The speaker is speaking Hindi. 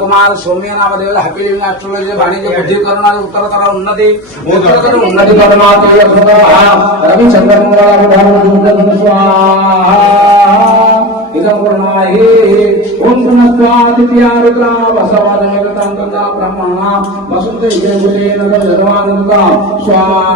कुमार सौम्य नाम देव हैप्पी लिविंग एस्ट्रोलॉजी वाणिज्य बुद्धि करुणा उत्तरतर उन्नति उन्नति रवि चंद्र मंगल स्वाहा इदं पूर्णाहि ओम पुनस्त्वादित्या रुद्रा वसवादमेकतं तन्ना ब्रह्मणा वसुते ये बुलेन स्वाहा।